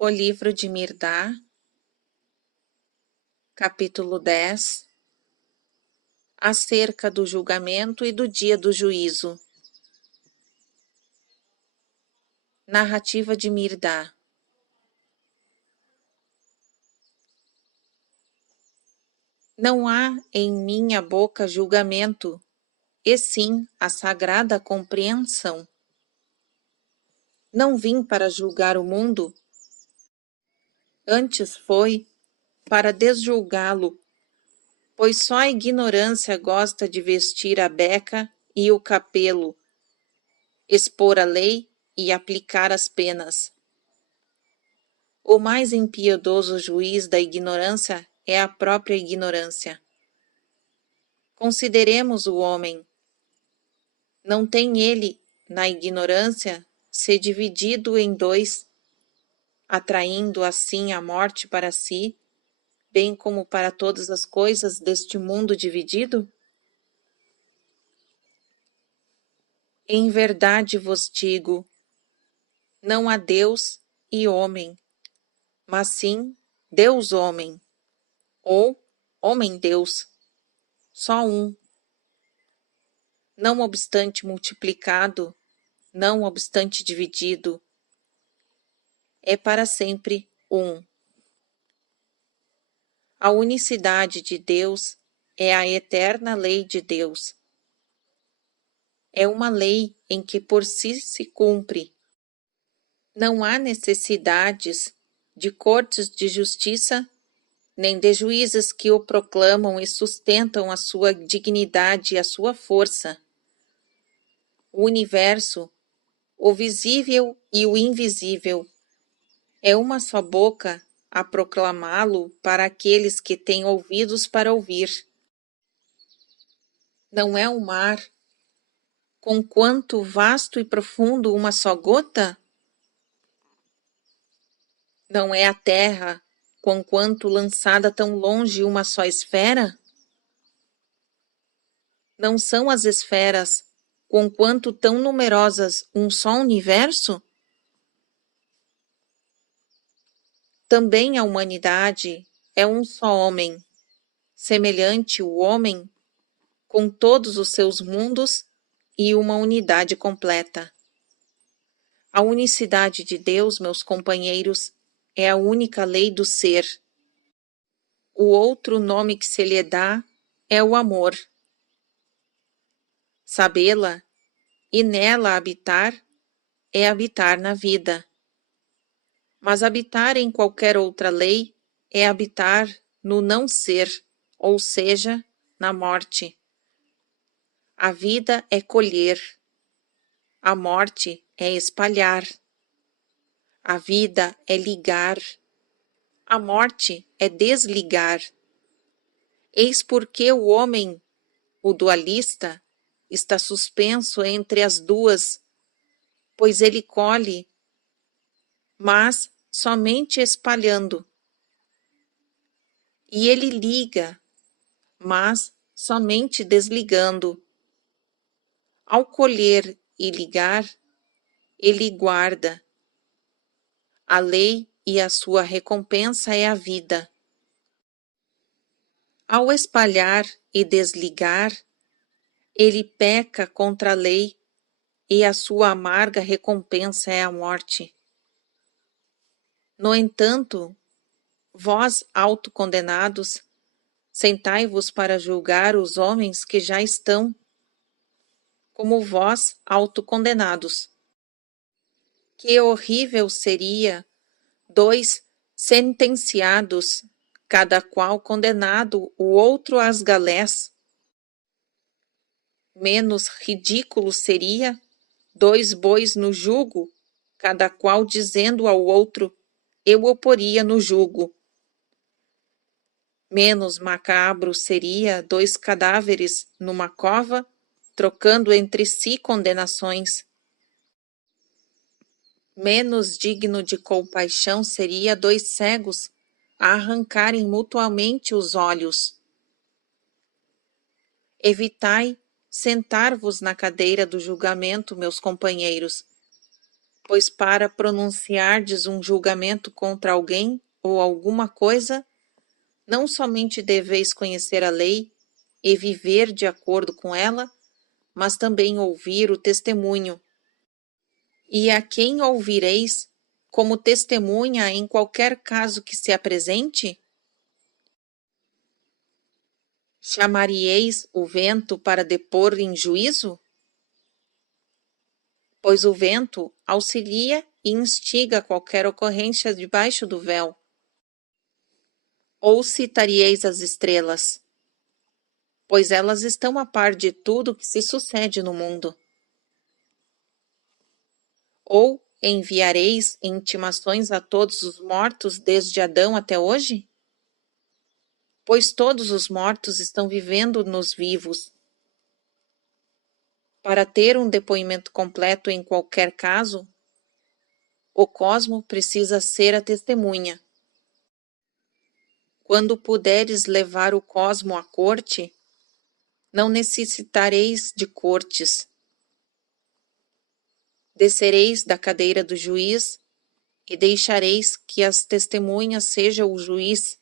O livro de Mirdá, capítulo 10, acerca do julgamento e do dia do juízo. Narrativa de Mirdá. Não há em minha boca julgamento, e sim a sagrada compreensão. Não vim para julgar o mundo, antes foi para desjulgá-lo, pois só a ignorância gosta de vestir a beca e o capelo, expor a lei e aplicar as penas. O mais impiedoso juiz da ignorância é a própria ignorância. Consideremos o homem. Não tem ele, na ignorância, se dividido em dois, atraindo assim a morte para si, bem como para todas as coisas deste mundo dividido? Em verdade vos digo, não há Deus e homem, mas sim Deus-homem, ou homem-Deus, só um. Não obstante multiplicado, não obstante dividido, é para sempre um. A unicidade de Deus é a eterna lei de Deus. É uma lei em que por si se cumpre. Não há necessidades de cortes de justiça, nem de juízes que o proclamam e sustentam a sua dignidade e a sua força. O universo, o visível e o invisível, é uma só boca a proclamá-lo para aqueles que têm ouvidos para ouvir. Não é o mar, conquanto vasto e profundo uma só gota? Não é a terra, conquanto lançada tão longe uma só esfera? Não são as esferas, conquanto tão numerosas um só universo? Também a humanidade é um só homem, semelhante o homem, com todos os seus mundos e uma unidade completa. A unicidade de Deus, meus companheiros, é a única lei do ser. O outro nome que se lhe dá é o amor. Sabê-la e nela habitar é habitar na vida. Mas habitar em qualquer outra lei é habitar no não ser, ou seja, na morte. A vida é colher, a morte é espalhar. A vida é ligar, a morte é desligar. Eis porque o homem, o dualista, está suspenso entre as duas, pois ele colhe, mas somente espalhando. E ele liga, mas somente desligando. Ao colher e ligar, ele guarda. A lei e a sua recompensa é a vida. Ao espalhar e desligar, ele peca contra a lei e a sua amarga recompensa é a morte. No entanto, vós autocondenados, sentai-vos para julgar os homens que já estão, como vós autocondenados. Que horrível seria dois sentenciados, cada qual condenado, o outro às galés. Menos ridículo seria dois bois no jugo, cada qual dizendo ao outro, eu o poria no jugo. Menos macabro seria dois cadáveres numa cova, trocando entre si condenações. Menos digno de compaixão seria dois cegos a arrancarem mutuamente os olhos. Evitai sentar-vos na cadeira do julgamento, meus companheiros, Pois para pronunciardes um julgamento contra alguém ou alguma coisa, não somente deveis conhecer a lei e viver de acordo com ela, mas também ouvir o testemunho. E a quem ouvireis como testemunha em qualquer caso que se apresente? Chamarieis o vento para depor em juízo? Pois o vento auxilia e instiga qualquer ocorrência debaixo do véu. Ou citaríeis as estrelas, pois elas estão a par de tudo que se sucede no mundo. Ou enviareis intimações a todos os mortos desde Adão até hoje? Pois todos os mortos estão vivendo nos vivos. Para ter um depoimento completo em qualquer caso, o cosmo precisa ser a testemunha. Quando puderes levar o cosmo à corte, não necessitareis de cortes. Descereis da cadeira do juiz e deixareis que as testemunhas sejam o juiz.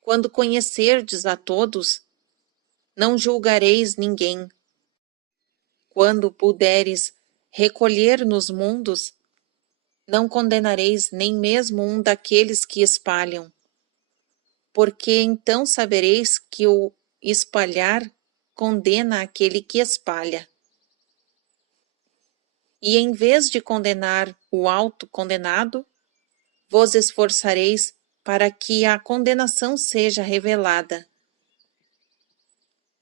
Quando conhecerdes a todos, não julgareis ninguém. Quando puderes recolher nos mundos, não condenareis nem mesmo um daqueles que espalham, porque então sabereis que o espalhar condena aquele que espalha. E em vez de condenar o autocondenado, vos esforçareis para que a condenação seja revelada.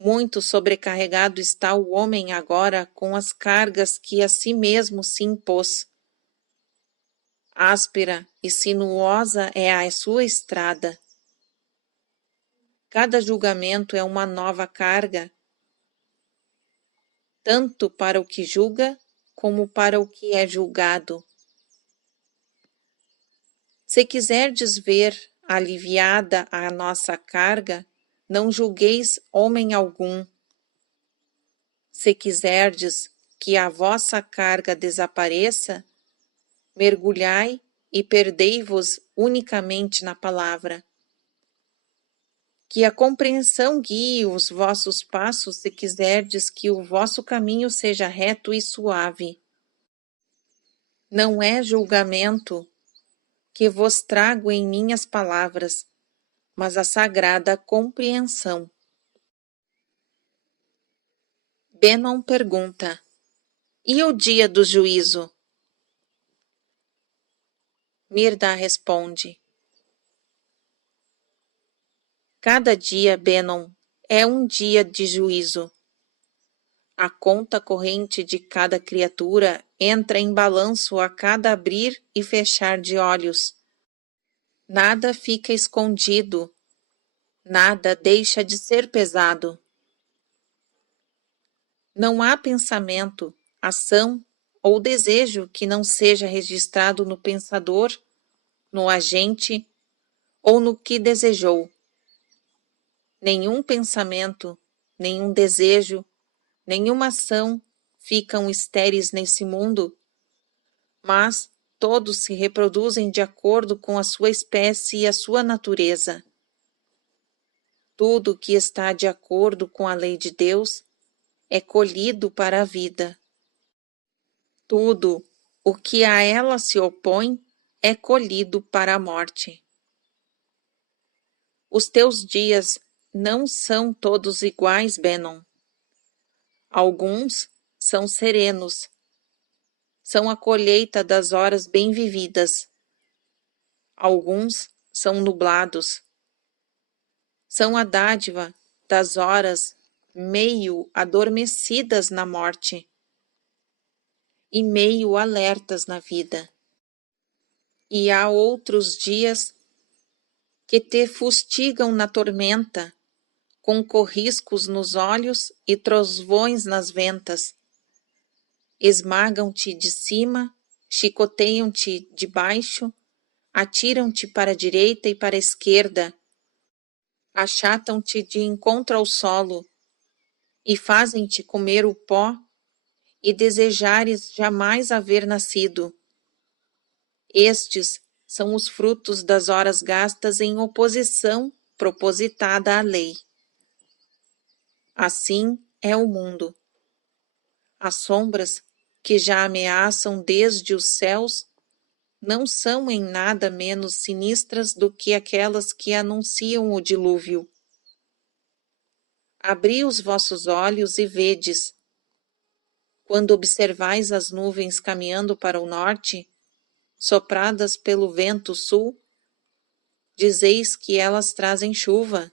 Muito sobrecarregado está o homem agora com as cargas que a si mesmo se impôs. Áspera e sinuosa é a sua estrada. Cada julgamento é uma nova carga, tanto para o que julga como para o que é julgado. Se quiserdes ver aliviada a nossa carga, não julgueis homem algum. Se quiserdes que a vossa carga desapareça, mergulhai e perdei-vos unicamente na palavra. Que a compreensão guie os vossos passos se quiserdes que o vosso caminho seja reto e suave. Não é julgamento que vos trago em minhas palavras, mas a sagrada compreensão. Benon pergunta: e o dia do juízo? Mirda responde: cada dia, Benon, é um dia de juízo. A conta corrente de cada criatura entra em balanço a cada abrir e fechar de olhos. Nada fica escondido, nada deixa de ser pesado. Não há pensamento, ação ou desejo que não seja registrado no pensador, no agente ou no que desejou. Nenhum pensamento, nenhum desejo, nenhuma ação ficam estéreis nesse mundo, mas todos se reproduzem de acordo com a sua espécie e a sua natureza. Tudo que está de acordo com a lei de Deus é colhido para a vida. Tudo o que a ela se opõe é colhido para a morte. Os teus dias não são todos iguais, Benon. Alguns são serenos, são a colheita das horas bem vividas. Alguns são nublados, são a dádiva das horas meio adormecidas na morte e meio alertas na vida. E há outros dias que te fustigam na tormenta, com corriscos nos olhos e trovões nas ventas. Esmagam-te de cima, chicoteiam-te de baixo, atiram-te para a direita e para a esquerda, achatam-te de encontro ao solo e fazem-te comer o pó e desejares jamais haver nascido. Estes são os frutos das horas gastas em oposição propositada à lei. Assim é o mundo. As sombras que já ameaçam desde os céus não são em nada menos sinistras do que aquelas que anunciam o dilúvio. Abri os vossos olhos e vedes. Quando observais as nuvens caminhando para o norte, sopradas pelo vento sul, dizeis que elas trazem chuva.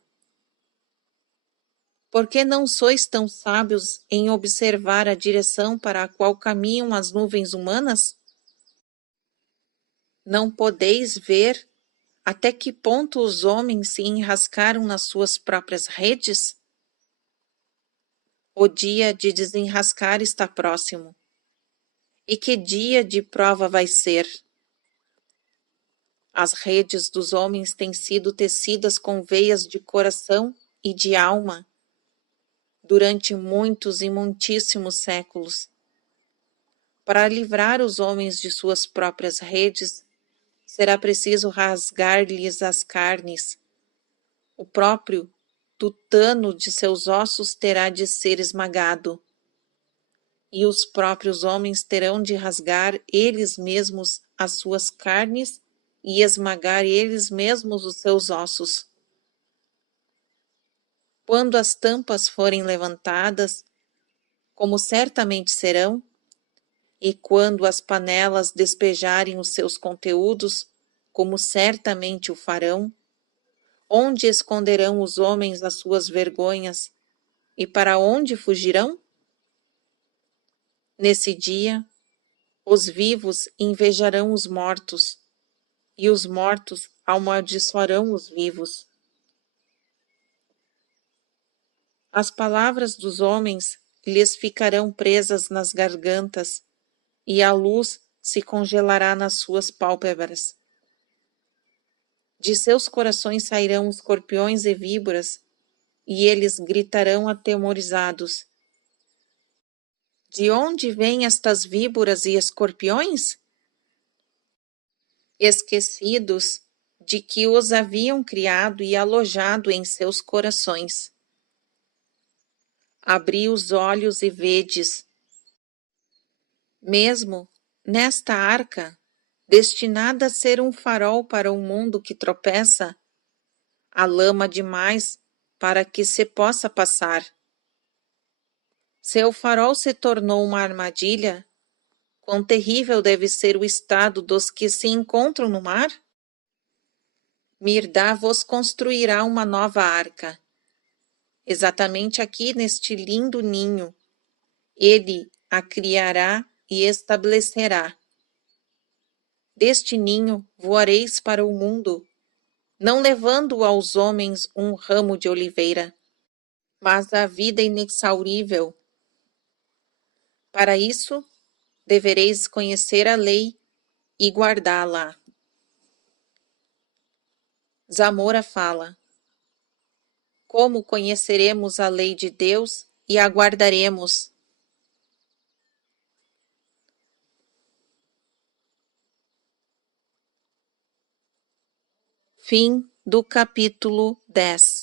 Por que não sois tão sábios em observar a direção para a qual caminham as nuvens humanas? Não podeis ver até que ponto os homens se enrascaram nas suas próprias redes? O dia de desenrascar está próximo. E que dia de prova vai ser? As redes dos homens têm sido tecidas com veias de coração e de alma durante muitos e muitíssimos séculos. Para livrar os homens de suas próprias redes, será preciso rasgar-lhes as carnes. O próprio tutano de seus ossos terá de ser esmagado, e os próprios homens terão de rasgar eles mesmos as suas carnes e esmagar eles mesmos os seus ossos. Quando as tampas forem levantadas, como certamente serão, e quando as panelas despejarem os seus conteúdos, como certamente o farão, onde esconderão os homens as suas vergonhas e para onde fugirão? Nesse dia, os vivos invejarão os mortos, e os mortos amaldiçoarão os vivos. As palavras dos homens lhes ficarão presas nas gargantas, e a luz se congelará nas suas pálpebras. De seus corações sairão escorpiões e víboras, e eles gritarão atemorizados. De onde vêm estas víboras e escorpiões? Esquecidos de que os haviam criado e alojado em seus corações. Abri os olhos e vedes. Mesmo nesta arca, destinada a ser um farol para um mundo que tropeça, há lama demais para que se possa passar. Seu farol se tornou uma armadilha, quão terrível deve ser o estado dos que se encontram no mar? Mirdá vos construirá uma nova arca. Exatamente aqui neste lindo ninho, ele a criará e estabelecerá. Deste ninho voareis para o mundo, não levando aos homens um ramo de oliveira, mas a vida inexaurível. Para isso, devereis conhecer a lei e guardá-la. Zamora fala: como conheceremos a lei de Deus e a guardaremos? Fim do capítulo 10.